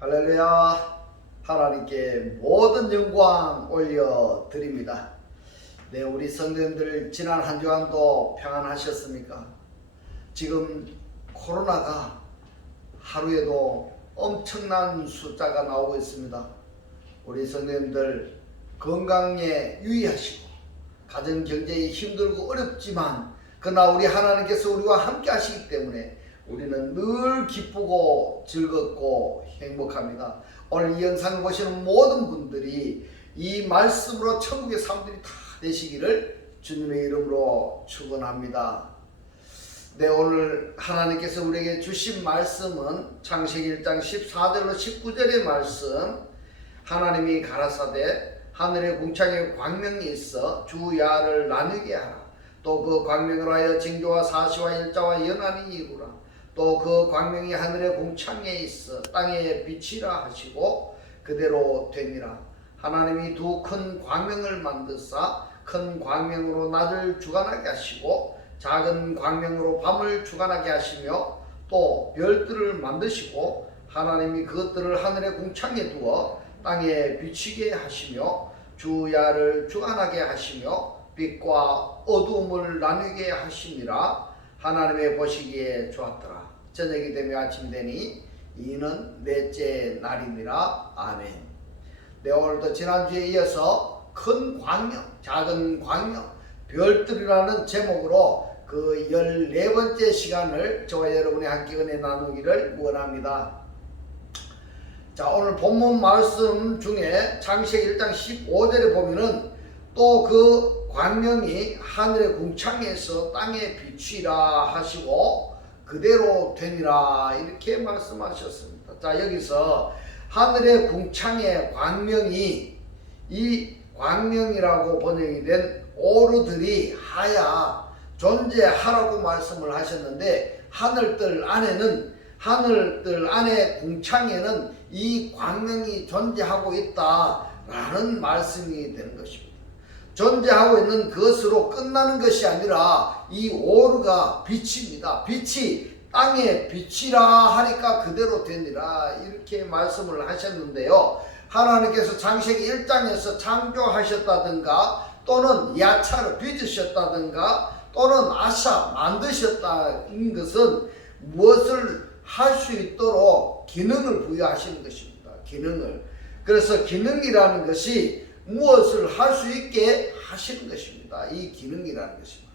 할렐루야. 하나님께 모든 영광 올려드립니다. 네, 우리 성도님들 지난 한 주간도 평안하셨습니까? 지금 코로나가 하루에도 엄청난 숫자가 나오고 있습니다. 우리 성도님들 건강에 유의하시고, 가정 경제에 힘들고 어렵지만 그러나 우리 하나님께서 우리와 함께 하시기 때문에 우리는 늘 기쁘고 즐겁고 행복합니다. 오늘 이 영상을 보시는 모든 분들이 이 말씀으로 천국의 사람들이 다 되시기를 주님의 이름으로 축원합니다. 네, 오늘 하나님께서 우리에게 주신 말씀은 창세기 1장 14절로 19절의 말씀. 하나님이 가라사대 하늘의 궁창에 광명이 있어 주야를 나누게 하라. 또 그 광명으로 하여 징조와 사시와 일자와 연한이 이루라. 또 그 광명이 하늘의 궁창에 있어 땅에 빛이라 하시고 그대로 되니라. 하나님이 두 큰 광명을 만드사 큰 광명으로 낮을 주관하게 하시고 작은 광명으로 밤을 주관하게 하시며 또 별들을 만드시고 하나님이 그것들을 하늘의 궁창에 두어 땅에 비치게 하시며 주야를 주관하게 하시며 빛과 어두움을 나누게 하심이라. 하나님의 보시기에 좋았더라. 저녁이 되며 아침 되니 이는 넷째 날이니라. 아멘. 네, 오늘도 지난주에 이어서 큰 광명, 작은 광명, 별들이라는 제목으로 그 14번째 시간을 저와 여러분이 함께 은혜 나누기를 원합니다. 자, 오늘 본문 말씀 중에 창세기 1장 15절에 보면은 또 그 광명이 하늘의 궁창에서 땅에 비추이라 하시고 그대로 되니라 이렇게 말씀하셨습니다. 자, 여기서 하늘의 궁창의 광명이 이 광명이라고 번역이 된 오르들이 하야 존재하라고 말씀을 하셨는데 하늘들 안에 궁창에는 이 광명이 존재하고 있다라는 말씀이 되는 것입니다. 존재하고 있는 것으로 끝나는 것이 아니라 이 오르가 빛입니다. 빛이 땅에 빛이라 하니까 그대로 되니라 이렇게 말씀을 하셨는데요. 하나님께서 창세기 1장에서 창조하셨다든가 또는 야차를 빚으셨다든가 또는 아사 만드셨다는 것은 무엇을 할 수 있도록 기능을 부여하시는 것입니다. 기능을. 그래서 기능이라는 것이 무엇을 할 수 있게 하시는 것입니다. 이 기능이라는 것입니다.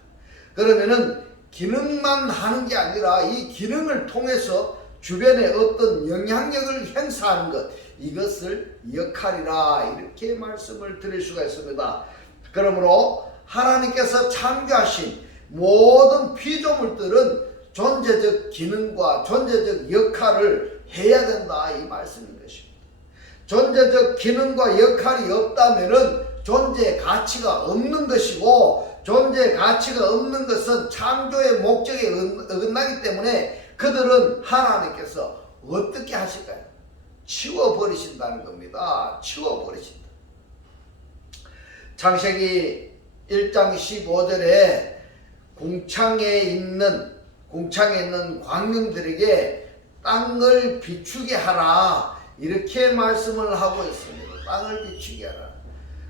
그러면은 기능만 하는 게 아니라 이 기능을 통해서 주변에 어떤 영향력을 행사하는 것, 이것을 역할이라 이렇게 말씀을 드릴 수가 있습니다. 그러므로 하나님께서 창조하신 모든 피조물들은 존재적 기능과 존재적 역할을 해야 된다 이 말씀인 것입니다. 존재적 기능과 역할이 없다면은 존재 가치가 없는 것이고 존재 가치가 없는 것은 창조의 목적에 어긋나기 때문에 그들은 하나님께서 어떻게 하실까요? 치워버리신다는 겁니다. 치워버리신다. 창세기 1장 15절에 궁창에 있는 광명들에게 땅을 비추게 하라 이렇게 말씀을 하고 있습니다. 땅을 비추게 하라.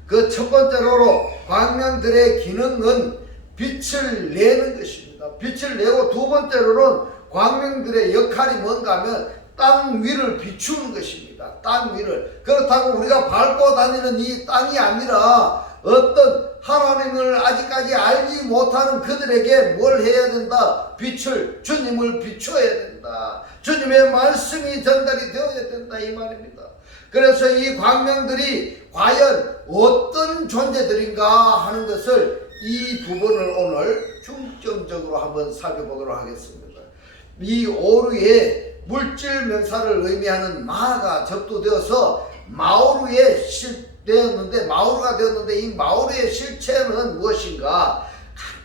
그 첫 번째로 광명들의 기능은 빛을 내는 것입니다. 빛을 내고 두 번째로는 광명들의 역할이 뭔가 하면 땅 위를 비추는 것입니다. 땅 위를. 그렇다고 우리가 밟고 다니는 이 땅이 아니라 어떤 하나님을 아직까지 알지 못하는 그들에게 뭘 해야 된다? 주님을 비추어야 된다. 주님의 말씀이 전달이 되어야 된다 이 말입니다. 그래서 이 광명들이 과연 어떤 존재들인가 하는 것을 이 부분을 오늘 중점적으로 한번 살펴보도록 하겠습니다. 이 오르에 물질 명사를 의미하는 마가 접두되어서 마오르에 마오르가 되었는데 이 마오르의 실체는 무엇인가?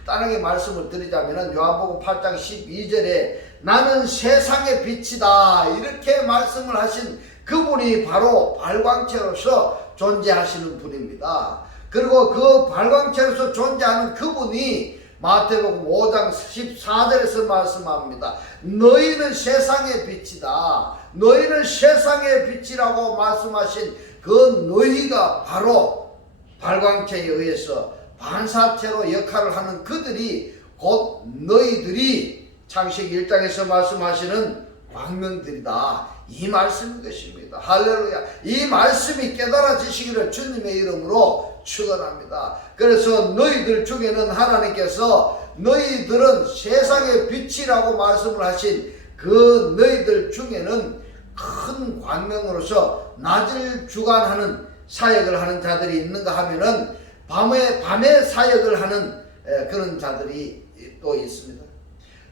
간단하게 말씀을 드리자면 요한복음 8장 12절에 나는 세상의 빛이다 이렇게 말씀을 하신 그분이 바로 발광체로서 존재하시는 분입니다. 그리고 그 발광체로서 존재하는 그분이 마태복음 5장 14절에서 말씀합니다. 너희는 세상의 빛이다. 너희는 세상의 빛이라고 말씀하신 그 너희가 바로 발광체에 의해서 반사체로 역할을 하는 그들이 곧 너희들이 창세기 1장에서 말씀하시는 광명들이다. 이 말씀인 것입니다. 할렐루야. 이 말씀이 깨달아지시기를 주님의 이름으로 축원합니다. 그래서 너희들 중에는 하나님께서 너희들은 세상의 빛이라고 말씀을 하신 그 너희들 중에는 큰 광명으로서 낮을 주관하는 사역을 하는 자들이 있는가 하면은 밤에 사역을 하는 그런 자들이 또 있습니다.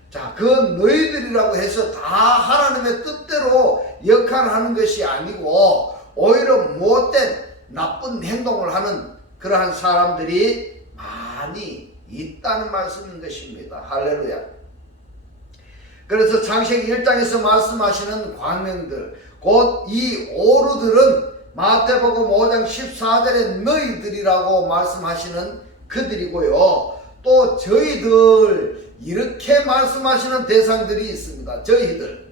자, 그 너희들이라고 해서 다 하나님의 뜻대로 역할을 하는 것이 아니고 오히려 못된 나쁜 행동을 하는 그러한 사람들이 많이 있다는 말씀인 것입니다. 할렐루야. 그래서 창세기 1장에서 말씀하시는 광명들, 곧 이 오르들은 마태복음 5장 14절에 너희들이라고 말씀하시는 그들이고요. 또 저희들 이렇게 말씀하시는 대상들이 있습니다. 저희들.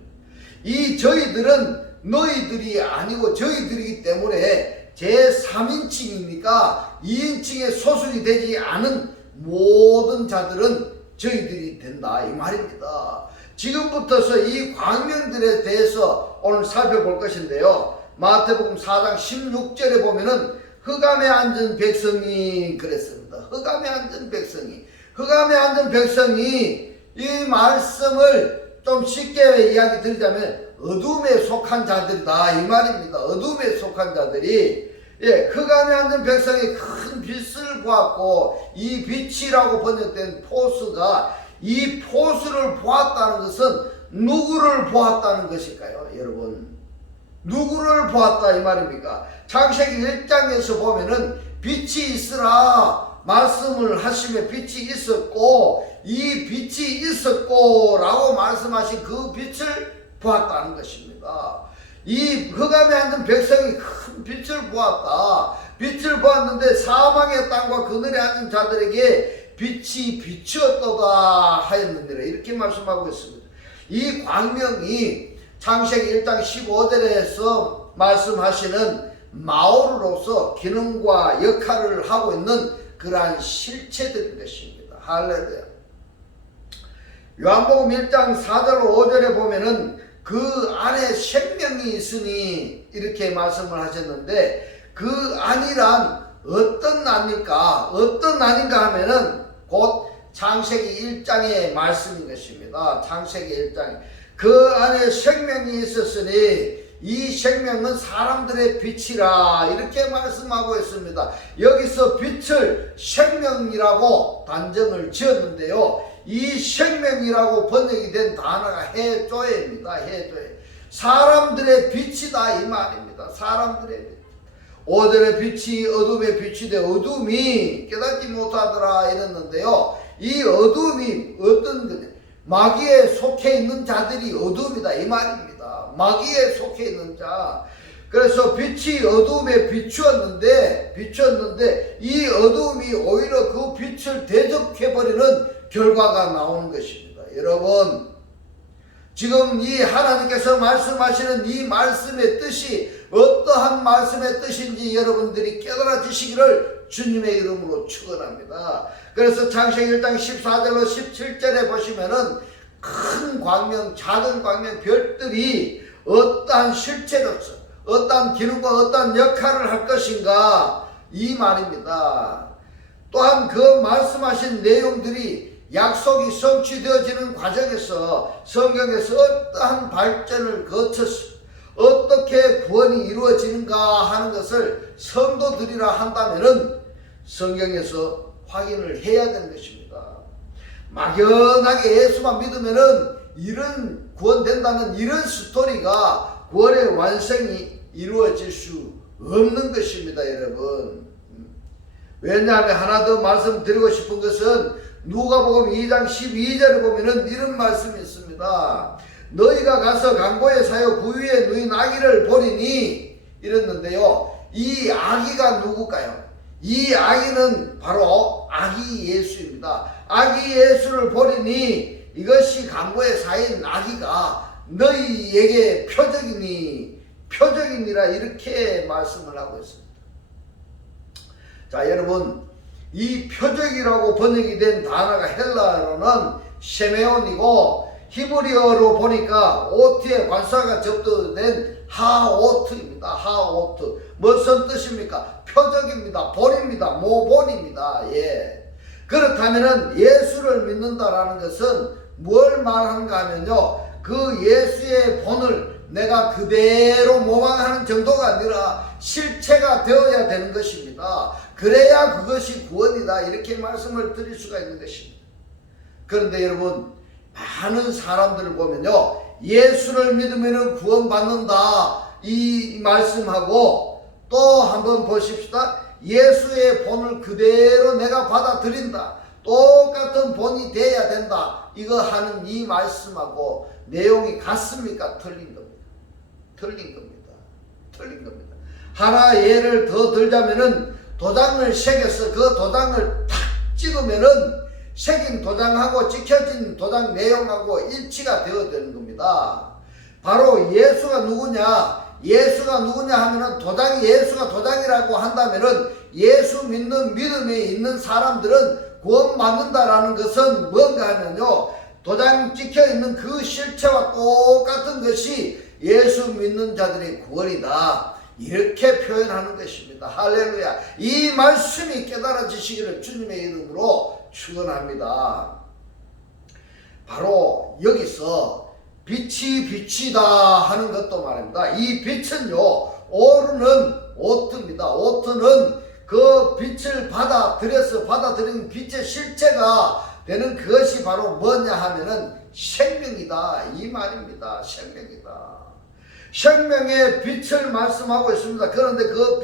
이 저희들은 너희들이 아니고 저희들이기 때문에 제3인칭이니까 2인칭에 소속이 되지 않은 모든 자들은 저희들이 된다 이 말입니다. 지금부터서 이 광명들에 대해서 오늘 살펴볼 것인데요. 마태복음 4장 16절에 보면은 흑암에 앉은 백성이 그랬습니다. 흑암에 앉은 백성이. 흑암에 앉은 백성이 이 말씀을 좀 쉽게 이야기 드리자면 어둠에 속한 자들이다 이 말입니다. 어둠에 속한 자들이 흑암에 앉은 백성이 큰 빛을 보았고 이 빛이라고 번역된 포스가 이 포스를 보았다는 것은 누구를 보았다는 것일까요? 여러분 누구를 보았다 이 말입니까? 창세기 1장에서 보면은 빛이 있으라 말씀을 하시며 빛이 있었고 이 빛이 있었고 라고 말씀하신 그 빛을 보았다는 것입니다. 이 흑암에 앉은 백성이 큰 빛을 보았다. 빛을 보았는데 사망의 땅과 그늘에 앉은 자들에게 빛이 비추었도다 하였느니라 이렇게 말씀하고 있습니다. 이 광명이 창세기 1장 15절에서 말씀하시는 마오르로서 기능과 역할을 하고 있는 그러한 실체들인 것입니다. 할렐루야. 요한복음 1장 4절 5절에 보면은 그 안에 생명이 있으니 이렇게 말씀을 하셨는데 그 안이란 어떤 안일까? 어떤 안인가 하면은 곧 창세기 1장의 말씀인 것입니다. 창세기 1장에 그 안에 생명이 있었으니 이 생명은 사람들의 빛이라 이렇게 말씀하고 있습니다. 여기서 빛을 생명이라고 단정을 지었는데요. 이 생명이라고 번역이 된 단어가 해조입니다. 해조에 사람들의 빛이다 이 말입니다. 사람들의 빛. 5절의 빛이 어둠의 빛이 되 어둠이 깨닫지 못하더라 이랬는데요. 이 어둠이 어떤 거냐? 마귀에 속해 있는 자들이 어둠이다 이 말입니다. 마귀에 속해 있는 자. 그래서 빛이 어둠에 비추었는데 이 어둠이 오히려 그 빛을 대적해버리는 결과가 나오는 것입니다. 여러분 지금 이 하나님께서 말씀하시는 이 말씀의 뜻이 어떠한 말씀의 뜻인지 여러분들이 깨달아지시기를 주님의 이름으로 축원합니다. 그래서 창세기 1장 14절로 17절에 보시면은 큰 광명, 작은 광명, 별들이 어떠한 실체로서 어떠한 기능과 어떠한 역할을 할 것인가 이 말입니다. 또한 그 말씀하신 내용들이 약속이 성취되어지는 과정에서 성경에서 어떠한 발전을 거쳐서 어떻게 구원이 이루어지는가 하는 것을 성도들이라 한다면은 성경에서 확인을 해야 되는 것입니다. 막연하게 예수만 믿으면은 이런 구원된다는 이런 스토리가 구원의 완성이 이루어질 수 없는 것입니다, 여러분. 왜냐하면 하나 더 말씀드리고 싶은 것은 누가복음 2장 12절에 보면은 이런 말씀이 있습니다. 너희가 가서 강보에 사여 구유에 누인 아기를 보리니 이랬는데요. 이 아기가 누굴까요? 이 아기는 바로 아기 예수입니다. 아기 예수를 보리니 이것이 강보에 사인 아기가 너희에게 표적이니라 이렇게 말씀을 하고 있습니다. 자, 여러분, 이 표적이라고 번역이 된 단어가 헬라어로는 셰메온이고 히브리어로 보니까 오트에 관사가 접두된 하오트입니다. 하오트. 무슨 뜻입니까? 표적입니다. 본입니다. 모본입니다. 예. 그렇다면은 예수를 믿는다라는 것은 뭘 말하는가 하면요, 그 예수의 본을 내가 그대로 모방하는 정도가 아니라 실체가 되어야 되는 것입니다. 그래야 그것이 구원이다, 이렇게 말씀을 드릴 수가 있는 것입니다. 그런데 여러분, 많은 사람들을 보면요, 예수를 믿으면 구원받는다 이 말씀하고, 또 한번 보십시다. 예수의 본을 그대로 내가 받아들인다, 똑같은 본이 돼야 된다, 이거 하는 이 말씀하고 내용이 같습니까? 틀린 겁니다. 틀린 겁니다. 틀린 겁니다. 하나 예를 더 들자면은, 도장을 새겨서 그 도장을 탁 찍으면은 새긴 도장하고 찍혀진 도장 내용하고 일치가 되어야 되는 겁니다. 바로 예수가 누구냐? 예수가 누구냐 하면은, 도장이 예수가 도장이라고 한다면은 예수 믿는 믿음에 있는 사람들은 구원받는다라는 것은 뭔가 하면요, 도장 찍혀 있는 그 실체와 똑같은 것이 예수 믿는 자들의 구원이다, 이렇게 표현하는 것입니다. 할렐루야. 이 말씀이 깨달아지시기를 주님의 이름으로 축원합니다. 바로 여기서 빛이 빛이다 하는 것도 말입니다. 이 빛은요, 오르는 오트입니다. 오트는 그 빛을 받아들인 빛의 실체가 되는 그것이 바로 뭐냐 하면은 생명이다, 이 말입니다. 생명이다. 생명의 빛을 말씀하고 있습니다. 그런데 그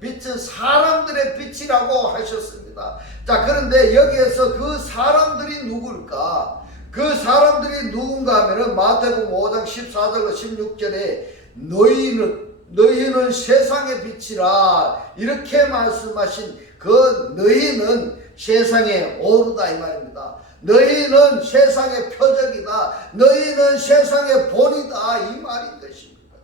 빛은 사람들의 빛이라고 하셨습니다. 자, 그런데 여기에서 그 사람들이 누굴까? 그 사람들이 누군가 하면은 마태복음 5장 14절로 16절에 너희는 세상의 빛이라 이렇게 말씀하신 그 너희는 세상에 오르다, 이 말입니다. 너희는 세상의 표적이다, 너희는 세상의 본이다, 이 말인 것입니다.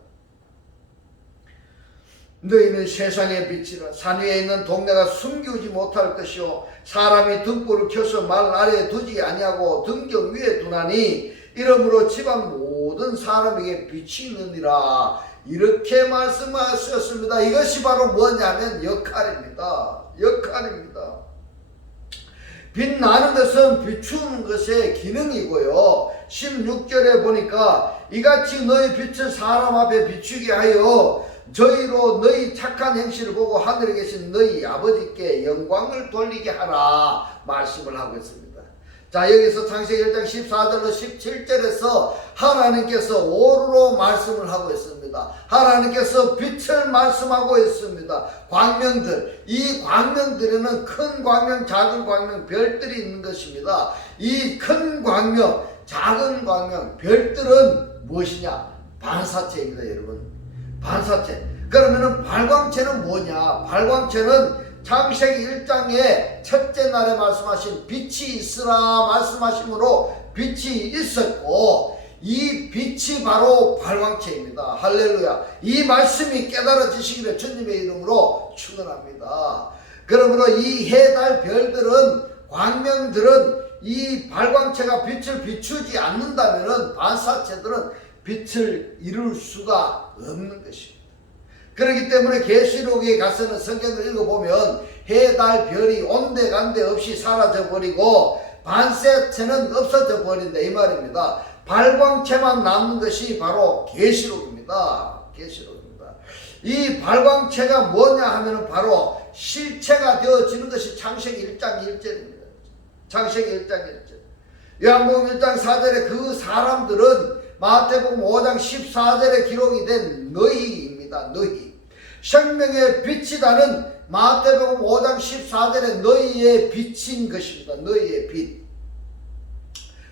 너희는 세상의 빛이라. 산 위에 있는 동네가 숨기지 못할 것이요, 사람이 등불을 켜서 말 아래에 두지 아니하고 등경 위에 두나니 이러므로 집안 모든 사람에게 빛이 있느니라, 이렇게 말씀하셨습니다. 이것이 바로 뭐냐면 역할입니다. 역할입니다. 빛나는 것은 비추는 것의 기능이고요. 16절에 보니까 이같이 너희 빛을 사람 앞에 비추게 하여 저희로 너희 착한 행실을 보고 하늘에 계신 너희 아버지께 영광을 돌리게 하라 말씀을 하고 있습니다. 자, 여기서 창세기 1장 14절로 17절에서 하나님께서 오르로 말씀을 하고 있습니다. 하나님께서 빛을 말씀하고 있습니다. 광명들, 이 광명들에는 큰 광명, 작은 광명, 별들이 있는 것입니다. 이 큰 광명, 작은 광명, 별들은 무엇이냐? 반사체입니다, 여러분. 반사체. 그러면은 발광체는 뭐냐? 발광체는 창세기 1장에 첫째 날에 말씀하신 빛이 있으라 말씀하심으로 빛이 있었고, 이 빛이 바로 발광체입니다. 할렐루야. 이 말씀이 깨달아지시기를 주님의 이름으로 축원합니다. 그러므로 이 해, 달, 별들은, 광명들은 이 발광체가 빛을 비추지 않는다면은 반사체들은 빛을 이룰 수가 없는 것입니다. 그렇기 때문에 계시록에 가서는 성경을 읽어보면 해, 달, 별이 온데간데 없이 사라져버리고 반사체는 없어져 버린다, 이 말입니다. 발광체만 남는 것이 바로 계시록입니다. 계시록입니다. 이 발광체가 뭐냐 하면은 바로 실체가 되어지는 것이 창세기 1장 1절입니다. 창세기 1장 1절. 요한복음 1장 4절에 그 사람들은 마태복음 5장 14절에 기록이 된 너희입니다. 너희. 생명의 빛이다는 마태복음 5장 14절에 너희의 빛인 것입니다. 너희의 빛.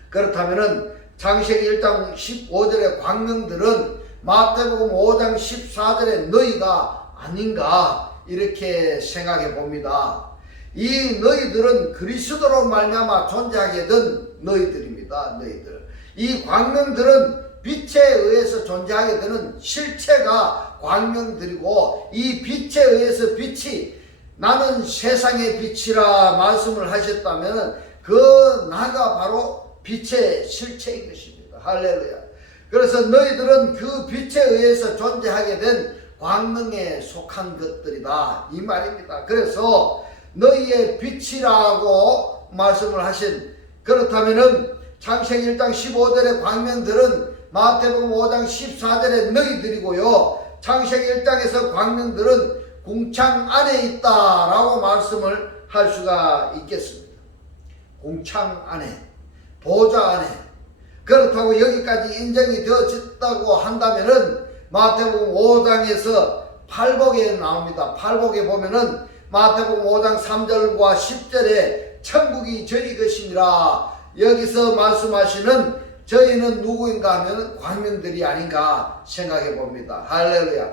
그렇다면은 창세기 1장 15절의 광명들은 마태복음 5장 14절의 너희가 아닌가, 이렇게 생각해 봅니다. 이 너희들은 그리스도로 말미암아 존재하게 된 너희들입니다. 너희들. 이 광명들은 빛에 의해서 존재하게 되는 실체가 광명들이고, 이 빛에 의해서 빛이 나는 세상의 빛이라 말씀을 하셨다면 그 나가 바로 빛의 실체인 것입니다. 할렐루야. 그래서 너희들은 그 빛에 의해서 존재하게 된 광명에 속한 것들이다, 이 말입니다. 그래서 너희의 빛이라고 말씀을 하신, 그렇다면은 창세기 1장 15절의 광명들은 마태복음 5장 14절의 너희들이고요, 창세기 1장에서 광명들은 궁창 안에 있다라고 말씀을 할 수가 있겠습니다. 궁창 안에, 보좌 안에. 그렇다고 여기까지 인정이 되어졌다고 한다면은 마태복음 5장에서 팔복에 나옵니다. 팔복에 보면은 마태복음 5장 3절과 10절에 천국이 저희 것이니라, 여기서 말씀하시는 저희는 누구인가 하면 광명들이 아닌가 생각해 봅니다. 할렐루야.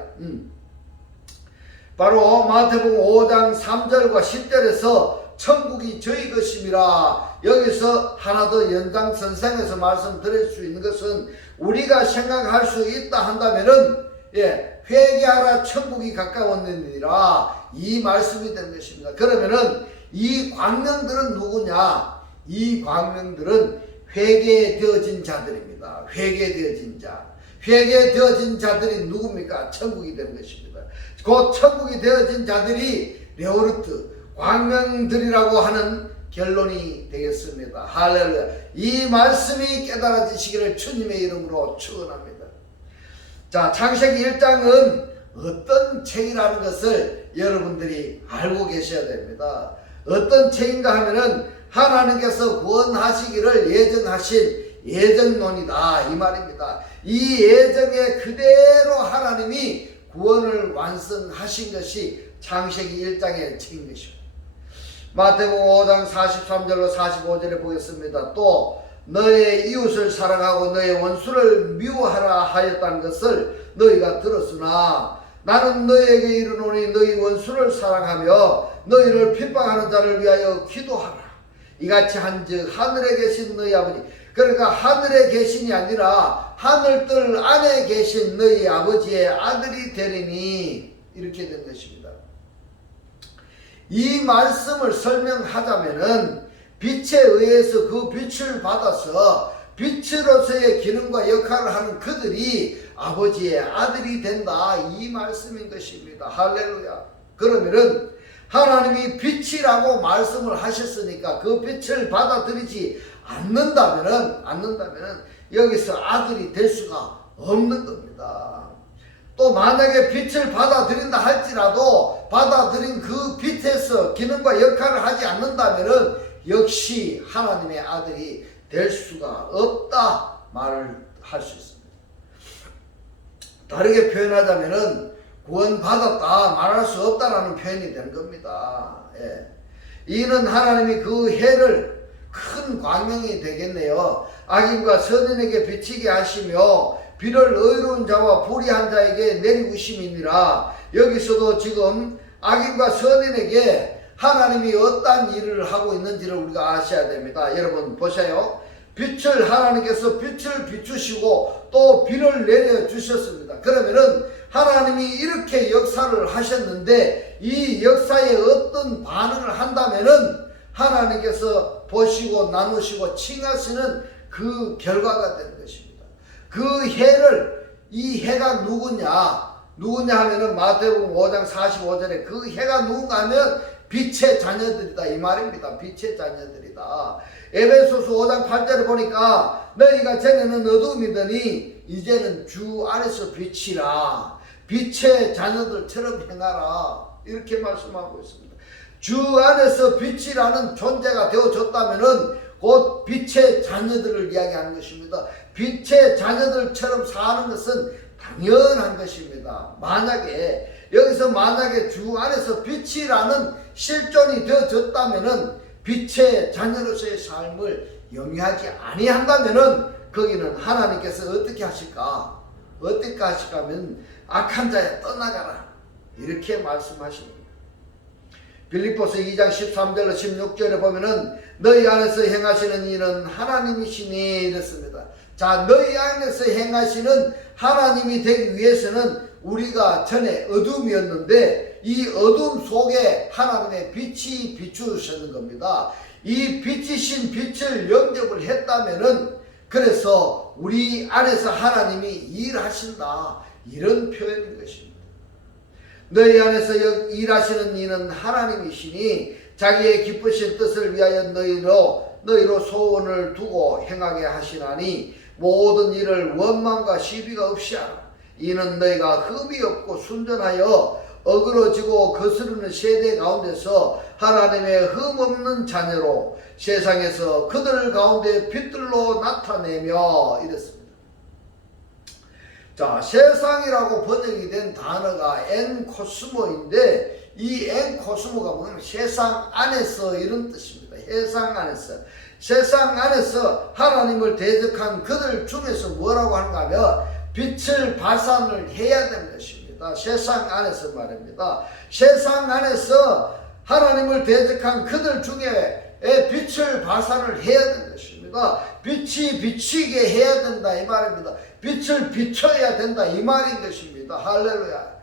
바로 마태복음 5장 3절과 10절에서 천국이 저희 것임이라, 여기서 하나 더 연장선상에서 말씀드릴 수 있는 것은 우리가 생각할 수 있다 한다면은, 회개하라 천국이 가까웠느니라, 이 말씀이 되는 것입니다. 그러면은 이 광명들은 누구냐? 이 광명들은 회개되어진 자들입니다. 회개되어진 자. 회개되어진 자들이 누굽니까? 천국이 되는 것입니다. 그 천국이 되어진 자들이 레오르트, 광명들이라고 하는 결론이 되겠습니다. 할렐루야. 이 말씀이 깨달아지시기를 주님의 이름으로 축원합니다. 자, 창세기 1장은 어떤 책이라는 것을 여러분들이 알고 계셔야 됩니다. 어떤 책인가 하면은 하나님께서 구원하시기를 예정하신 예정론이다, 이 말입니다. 이 예정에 그대로 하나님이 구원을 완성하신 것이 창세기 1장의 책인 것입니다. 마태복음 5장 43절로 45절에 보겠습니다. 또 너의 이웃을 사랑하고 너의 원수를 미워하라 하였다는 것을 너희가 들었으나 나는 너희에게 이르노니 너희 원수를 사랑하며 너희를 핍박하는 자를 위하여 기도하라. 이같이 한즉 하늘에 계신 너희 아버지, 그러니까 하늘에 계신이 아니라 하늘들 안에 계신 너희 아버지의 아들이 되리니, 이렇게 된 것입니다. 이 말씀을 설명하자면은 빛에 의해서 그 빛을 받아서 빛으로서의 기능과 역할을 하는 그들이 아버지의 아들이 된다, 이 말씀인 것입니다. 할렐루야. 그러면은 하나님이 빛이라고 말씀을 하셨으니까 그 빛을 받아들이지 않는다면은 여기서 아들이 될 수가 없는 겁니다. 또 만약에 빛을 받아들인다 할지라도 받아들인 그 빛에서 기능과 역할을 하지 않는다면은 역시 하나님의 아들이 될 수가 없다 말을 할 수 있습니다. 다르게 표현하자면은 구원받았다 말할 수 없다라는 표현이 되는 겁니다. 이는 하나님이 그 해를 큰 광명이 되겠네요. 악인과 선인에게 비치게 하시며 비를 의로운 자와 불의한 자에게 내리우심이니라. 여기서도 지금 악인과 선인에게 하나님이 어떤 일을 하고 있는지를 우리가 아셔야 됩니다. 여러분 보세요. 빛을 하나님께서 빛을 비추시고 또 비를 내려주셨습니다. 그러면은 하나님이 이렇게 역사를 하셨는데 이 역사에 어떤 반응을 한다면은 하나님께서 보시고 나누시고 칭하시는 그 결과가 되는 것입니다. 그 해를, 이 해가 누구냐 하면은 마태복음 5장 45절에 그 해가 누군가 하면 빛의 자녀들이다, 이 말입니다. 빛의 자녀들이다. 에베소서 5장 8절에 보니까 너희가 전에는 어둠이더니 이제는 주 안에서 빛이라, 빛의 자녀들처럼 행하라, 이렇게 말씀하고 있습니다. 주 안에서 빛이라는 존재가 되어졌다면은 곧 빛의 자녀들을 이야기하는 것입니다. 빛의 자녀들처럼 사는 것은 당연한 것입니다. 만약에 주 안에서 빛이라는 실존이 되어졌다면은 빛의 자녀로서의 삶을 영위하지 아니한다면은 거기는 하나님께서 어떻게 하실까 하면 악한 자야 떠나가라, 이렇게 말씀하십니다. 빌립보서 2장 13절로 16절에 보면은 너희 안에서 행하시는 일은 하나님이시니 이랬습니다. 자, 너희 안에서 행하시는 하나님이 되기 위해서는 우리가 전에 어둠이었는데 이 어둠 속에 하나님의 빛이 비추셨는 겁니다. 이 빛이신 빛을 영접을 했다면은 그래서 우리 안에서 하나님이 일하신다, 이런 표현인 것입니다. 너희 안에서 일하시는 이는 하나님이시니 자기의 기쁘신 뜻을 위하여 너희로 소원을 두고 행하게 하시나니 모든 일을 원망과 시비가 없이 하라. 이는 너희가 흠이 없고 순전하여 어그러지고 거스르는 세대 가운데서 하나님의 흠 없는 자녀로 세상에서 그들 가운데 빛들로 나타내며 이랬습니다. 자, 세상이라고 번역이 된 단어가 엔코스모인데 이 엔코스모가 뭐냐면 세상 안에서 이런 뜻입니다. 세상 안에서. 세상 안에서 하나님을 대적한 그들 중에서 뭐라고 하는가 하면 빛을 발산을 해야 되는 것입니다. 세상 안에서 말입니다. 세상 안에서 하나님을 대적한 그들 중에 빛을 발산을 해야 되는 것입니다. 빛이 비치게 해야 된다 이 말입니다. 빛을 비춰야 된다 이 말인 것입니다. 할렐루야.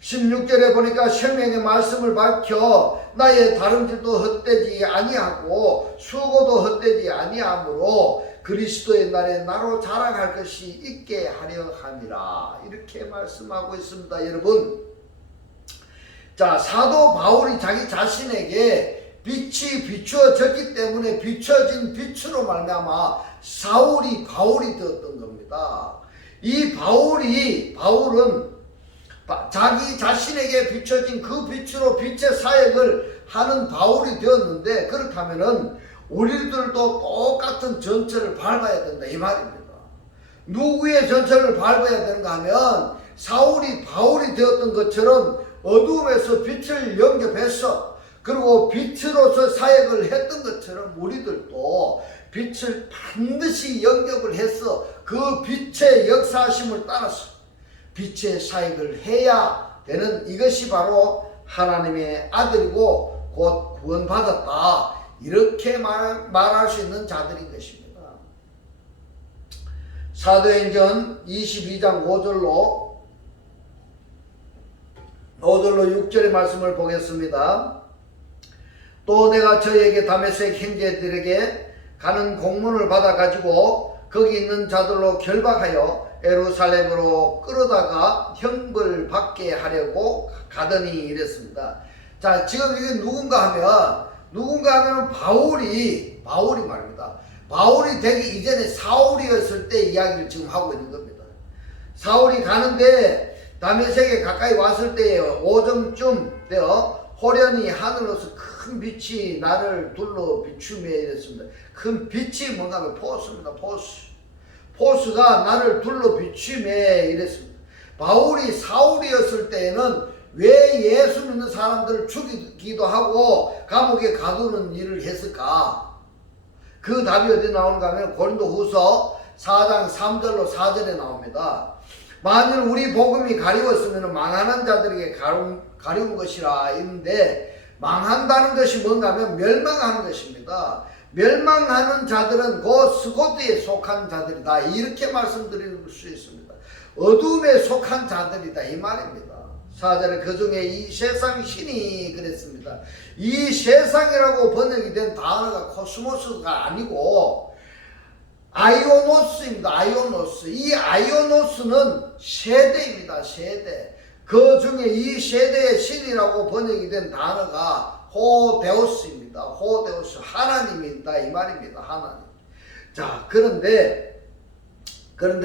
16절에 보니까 생명의 말씀을 밝혀 나의 다름질도 헛되지 아니하고 수고도 헛되지 아니하므로 그리스도의 날에 나로 자랑할 것이 있게 하려 함이라, 이렇게 말씀하고 있습니다. 여러분, 자, 사도 바울이 자기 자신에게 빛이 비추어졌기 때문에 비춰진 빛으로 말미암아 사울이 바울이 되었던 겁니다. 이 바울은 자기 자신에게 비춰진 그 빛으로 빛의 사역을 하는 바울이 되었는데, 그렇다면은 우리들도 똑같은 전철을 밟아야 된다 이 말입니다. 누구의 전철을 밟아야 되는가 하면 사울이 바울이 되었던 것처럼 어둠에서 빛을 영접해서 그리고 빛으로서 사역을 했던 것처럼 우리들도 빛을 반드시 영접을 해서 그 빛의 역사하심을 따라서 빛의 사역을 해야 되는, 이것이 바로 하나님의 아들이고 곧 구원받았다, 이렇게 말할 수 있는 자들인 것입니다. 사도행전 22장 5절로 6절의 말씀을 보겠습니다. 또 내가 저에게 다메섹 형제들에게 가는 공문을 받아 가지고 거기 있는 자들로 결박하여 예루살렘으로 끌어다가 형벌 받게 하려고 가더니 이랬습니다. 자, 지금 이게 누군가 하면 바울이 말입니다. 바울이 되기 이전에 사울이었을 때 이야기를 지금 하고 있는 겁니다. 사울이 가는데 다메섹에 가까이 왔을 때에 오정쯤 되어 호련히 하늘로서 큰 빛이 나를 둘러 비추며 이랬습니다. 큰 빛이 뭔가 하면 포스입니다. 포스가 나를 둘러 비추며 이랬습니다. 바울이 사울이었을 때에는 왜 예수 믿는 사람들을 죽이기도 하고 감옥에 가두는 일을 했을까? 그 답이 어디 나오는가 하면 고린도후서 4장 3절로 4절에 나옵니다. 만일 우리 복음이 가리웠으면 망하는 자들에게 가리운 것이라 있는데, 망한다는 것이 뭔가 하면 멸망하는 것입니다. 멸망하는 자들은 곧 스고드에 속한 자들이다, 이렇게 말씀드릴 수 있습니다. 어둠에 속한 자들이다 이 말입니다. 4절에 그 중에 이 세상 신이 그랬습니다. 이 세상이라고 번역이 된 단어가 코스모스가 아니고 아이오노스입니다. 아이오노스. 이 아이오노스는 세대입니다. 세대. 그 중에 이 세대의 신이라고 번역이 된 단어가 호데우스입니다. 호데우스. 하나님이다 이 말입니다. 하나님. 자, 그런데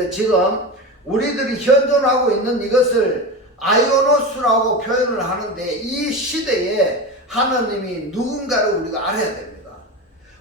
지금 우리들이 현존하고 있는 이것을 아이오노스라고 표현을 하는데, 이 시대에 하나님이 누군가를 우리가 알아야 됩니다.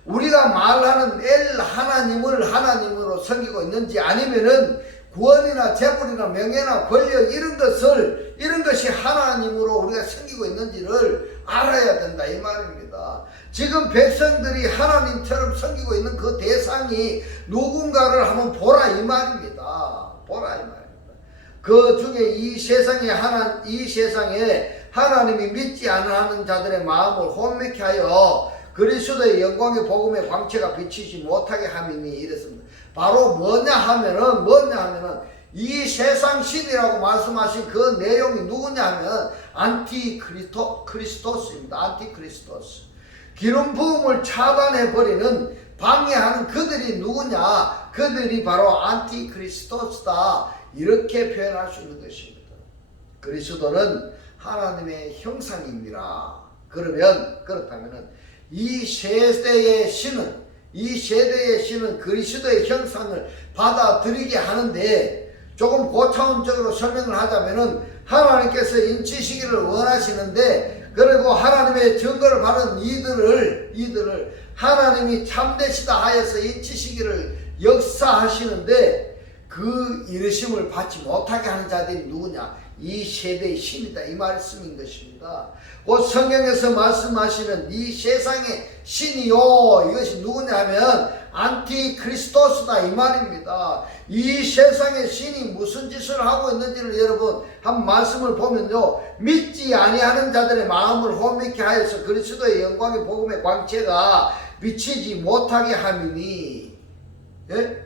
우리가 말하는 엘 하나님을 하나님으로 섬기고 있는지, 아니면은 구원이나 재물이나 명예나 권력 이런 것이 하나님으로 우리가 섬기고 있는지를 알아야 된다 이 말입니다. 지금 백성들이 하나님처럼 섬기고 있는 그 대상이 누군가를 한번 보라 이 말입니다. 보라 이 말입니다. 그 중에 이 세상에 하나님이 믿지 않는 자들의 마음을 혼미케 하여 그리스도의 영광의 복음의 광채가 비치지 못하게 함이니 이랬습니다. 바로 뭐냐 하면은 이 세상 신이라고 말씀하신 그 내용이 누구냐 하면 안티크리스토스입니다. 안티크리스토스. 기름 부음을 차단해버리는 방해하는 그들이 누구냐? 그들이 바로 안티크리스토스다. 이렇게 표현할 수 있는 것입니다. 그리스도는 하나님의 형상입니다. 그렇다면 이 세대의 신은 그리스도의 형상을 받아들이게 하는데, 조금 고차원적으로 설명을 하자면은 하나님께서 인치시기를 원하시는데, 그리고 하나님의 증거를 받은 이들을 하나님이 참되시다 하여서 인치시기를 역사하시는데, 그 이르심을 받지 못하게 하는 자들이 누구냐? 이 세대의 신이다, 이 말씀인 것입니다. 곧 성경에서 말씀하시는 이 세상의 신이요, 이것이 누구냐면 안티크리스토스다, 이 말입니다. 이 세상의 신이 무슨 짓을 하고 있는지를 여러분 한 말씀을 보면요, 믿지 아니하는 자들의 마음을 혼미케 하여서 그리스도의 영광의 복음의 광채가 비치지 못하게 함이니, 예?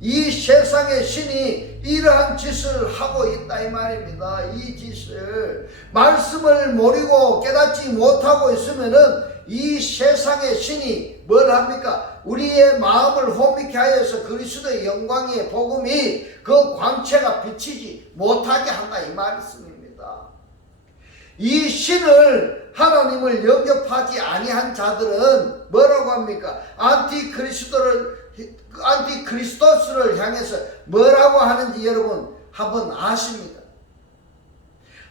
이 세상의 신이 이러한 짓을 하고 있다, 이 말입니다. 이 짓을, 말씀을 모르고 깨닫지 못하고 있으면은 이 세상의 신이 뭘 합니까? 우리의 마음을 혼미케 하여서 그리스도의 영광의 복음이 그 광채가 비치지 못하게 한다, 이 말씀입니다. 이 신을, 하나님을 영접하지 아니한 자들은 뭐라고 합니까? 안티크리스토스를 향해서 뭐라고 하는지 여러분 한번 아십니까?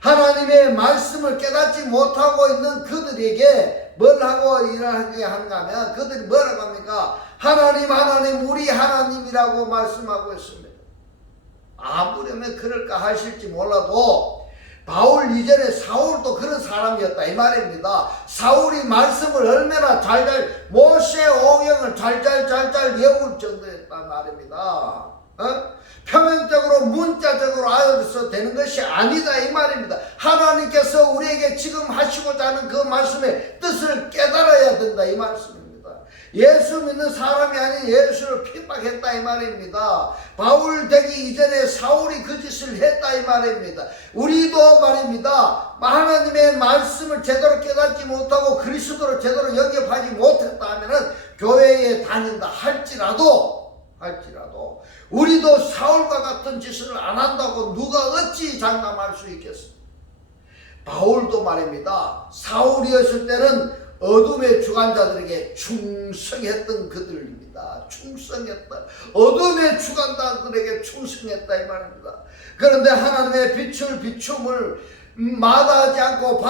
하나님의 말씀을 깨닫지 못하고 있는 그들에게 뭘 하고 일하게 하는가 하면, 그들이 뭐라고 합니까? 하나님, 우리 하나님이라고 말씀하고 있습니다. 아무려면 그럴까 하실지 몰라도 바울 이전에 사울도 그런 사람이었다, 이 말입니다. 사울이 말씀을 얼마나 잘잘, 모세 오경을 잘잘 외울 정도였다 말입니다. 표면적으로 문자적으로 알아서 되는 것이 아니다, 이 말입니다. 하나님께서 우리에게 지금 하시고자 하는 그 말씀의 뜻을 깨달아야 된다, 이 말씀입니다. 예수 믿는 사람이 아닌 예수를 핍박했다, 이 말입니다. 바울 되기 이전에 사울이 그 짓을 했다, 이 말입니다. 우리도 말입니다, 하나님의 말씀을 제대로 깨닫지 못하고 그리스도를 제대로 영접하지 못했다 하면은 교회에 다닌다 할지라도 우리도 사울과 같은 짓을 안 한다고 누가 어찌 장담할 수 있겠습니까? 바울도 말입니다, 사울이었을 때는 어둠의 주관자들에게 충성했던 그들입니다. 어둠의 주관자들에게 충성했다, 이 말입니다. 그런데 하나님의 비춤을 마다하지 않고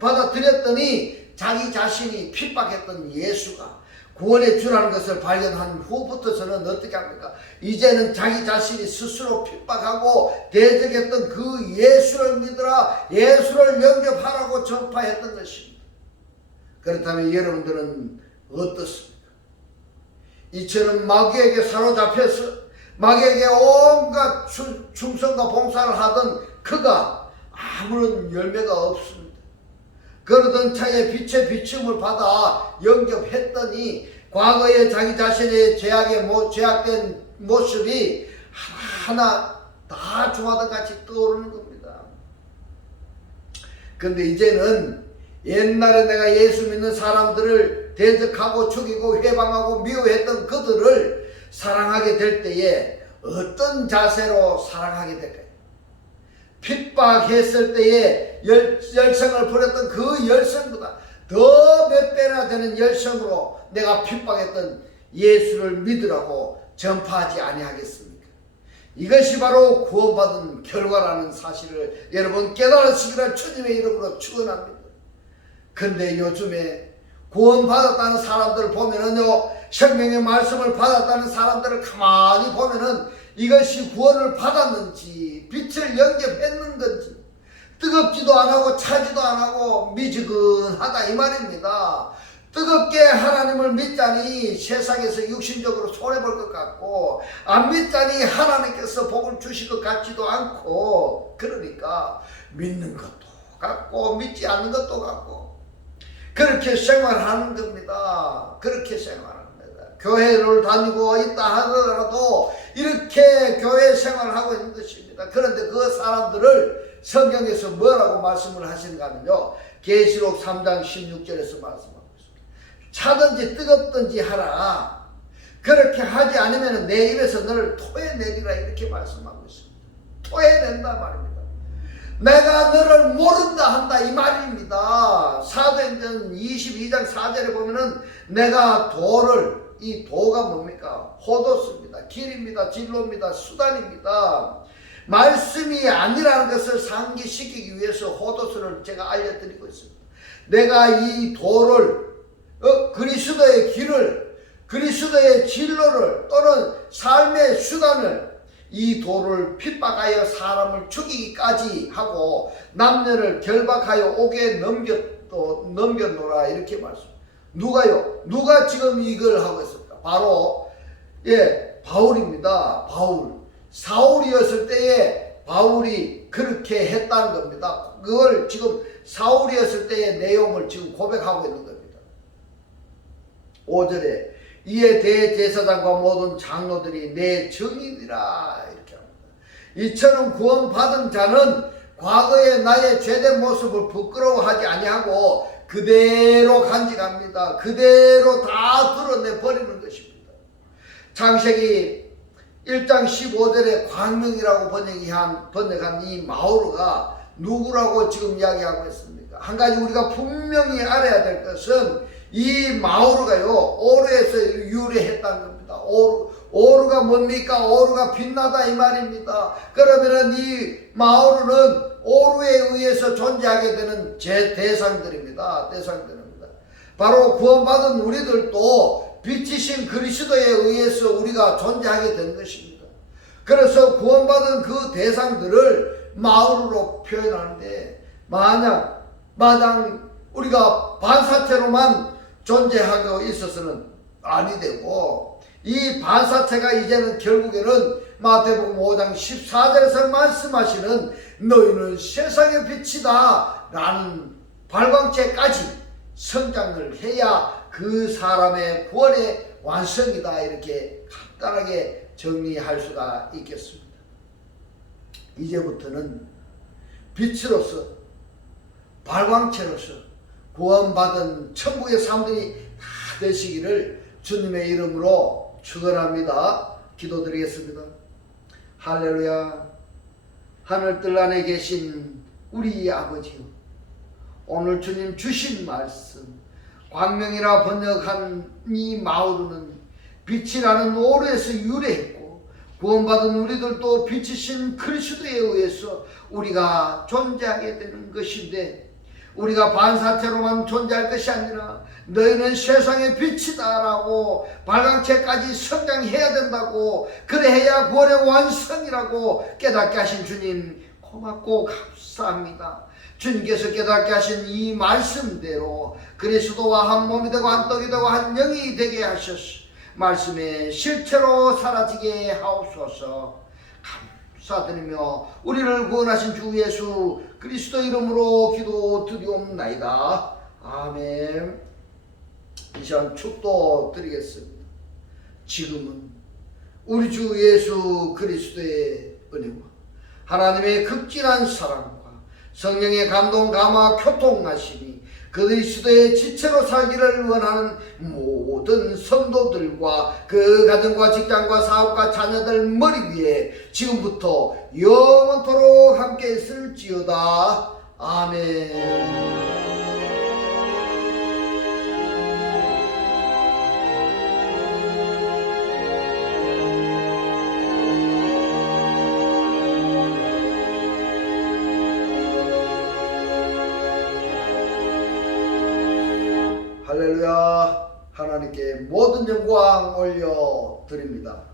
받아들였더니 자기 자신이 핍박했던 예수가 구원의 주라는 것을 발견한 후부터서는 어떻게 합니까? 이제는 자기 자신이 스스로 핍박하고 대적했던 그 예수를 믿으라, 예수를 영접하라고 전파했던 것입니다. 그렇다면 여러분들은 어떻습니까? 이처럼 마귀에게 사로잡혀서 마귀에게 온갖 충성과 봉사를 하던 그가 아무런 열매가 없습니다. 그러던 차에 빛의 비춤을 받아 영접했더니 과거에 자기 자신의 죄악된 모습이 하나하나 다 주마등 같이 떠오르는 겁니다. 그런데 이제는 옛날에 내가 예수 믿는 사람들을 대적하고 죽이고 회방하고 미워했던 그들을 사랑하게 될 때에 어떤 자세로 사랑하게 될까요? 핍박했을 때에 열성을 부렸던 그 열성보다 더 몇 배나 되는 열성으로 내가 핍박했던 예수를 믿으라고 전파하지 아니하겠습니까? 이것이 바로 구원받은 결과라는 사실을 여러분 깨달으시기를 주님의 이름으로 축원합니다. 근데 요즘에 구원받았다는 사람들을 보면은요, 생명의 말씀을 받았다는 사람들을 가만히 보면은 이것이 구원을 받았는지 빛을 영접했는 건지 뜨겁지도 안하고 차지도 안하고 미지근하다, 이 말입니다. 뜨겁게 하나님을 믿자니 세상에서 육신적으로 손해볼 것 같고, 안 믿자니 하나님께서 복을 주실 것 같지도 않고, 그러니까 믿는 것도 같고 믿지 않는 것도 같고 그렇게 생활하는 겁니다. 그렇게 생활합니다. 교회를 다니고 있다 하더라도 이렇게 교회 생활을 하고 있는 것입니다. 그런데 그 사람들을 성경에서 뭐라고 말씀을 하시는가 하면요, 계시록 3장 16절에서 말씀하고 있습니다. 차든지 뜨겁든지 하라. 그렇게 하지 않으면 내 입에서 너를 토해내리라, 이렇게 말씀하고 있습니다. 토해낸다 말입니다. 내가 너를 모른다 한다, 이 말입니다. 사도행전 22장 4절에 보면은 내가 도를, 이 도가 뭡니까? 호도스입니다. 길입니다. 진로입니다. 수단입니다. 말씀이 아니라는 것을 상기시키기 위해서 호도스를 제가 알려드리고 있습니다. 내가 이 도를, 그리스도의 길을, 그리스도의 진로를, 또는 삶의 수단을, 이 도를 핍박하여 사람을 죽이기까지 하고 남녀를 결박하여 옥에 넘겨놓으라, 이렇게 말씀. 누가요? 누가 지금 이걸 하고 있습니까? 바로 바울입니다. 바울. 사울이었을 때에 바울이 그렇게 했다는 겁니다. 그걸 지금 사울이었을 때의 내용을 지금 고백하고 있는 겁니다. 5절에 이에 대제사장과 모든 장로들이 내 증인이라, 이렇게 합니다. 이처럼 구원받은 자는 과거의 나의 죄된 모습을 부끄러워하지 아니하고 그대로 간직합니다. 그대로 다 드러내 버리는 것입니다. 창세기 1장 15절에 광명이라고 번역한 이 마오르가 누구라고 지금 이야기하고 있습니까? 한 가지 우리가 분명히 알아야 될 것은 이 마오르가요, 오르에서 유래했다는 겁니다. 오르가 뭡니까? 오르가 빛나다, 이 말입니다. 그러면은 이 마오르는 오르에 의해서 존재하게 되는 대상들입니다. 바로 구원받은 우리들도 빛이신 그리스도에 의해서 우리가 존재하게 된 것입니다. 그래서 구원받은 그 대상들을 마오르로 표현하는데, 마냥 우리가 반사체로만 존재하고 있어서는 아니 되고, 이 반사체가 이제는 결국에는 마태복음 5장 14절에서 말씀하시는 너희는 세상의 빛이다 라는 발광체까지 성장을 해야 그 사람의 구원의 완성이다, 이렇게 간단하게 정리할 수가 있겠습니다. 이제부터는 빛으로서, 발광체로서 구원받은 천국의 사람들이 다 되시기를 주님의 이름으로 축원합니다. 기도드리겠습니다. 할렐루야. 하늘뜰 안에 계신 우리 아버지요, 오늘 주님 주신 말씀, 광명이라 번역한 이 마오르는 빛이라는 오르에서 유래했고, 구원받은 우리들도 빛이신 그리스도에 의해서 우리가 존재하게 되는 것인데, 우리가 반사체로만 존재할 것이 아니라 너희는 세상의 빛이다 라고 발광체까지 성장해야 된다고, 그래야 구원의 완성이라고 깨닫게 하신 주님 고맙고 감사합니다. 주님께서 깨닫게 하신 이 말씀대로 그리스도와 한 몸이 되고 한 떡이 되고 한 영이 되게 하셔서 말씀의 실체로 사라지게 하옵소서. 감사드리며 우리를 구원하신 주 예수 그리스도 이름으로 기도드리옵나이다. 아멘. 이 시간 축도 드리겠습니다. 지금은 우리 주 예수 그리스도의 은혜와 하나님의 극진한 사랑과 성령의 감동 감화 교통하심이 그리스도의 지체로 살기를 원하는 모든 성도들과 그 가정과 직장과 사업과 자녀들 머리 위에 지금부터 영원토록 함께 있을지어다. 아멘. 할렐루야. 하나님께 모든 영광 올려드립니다.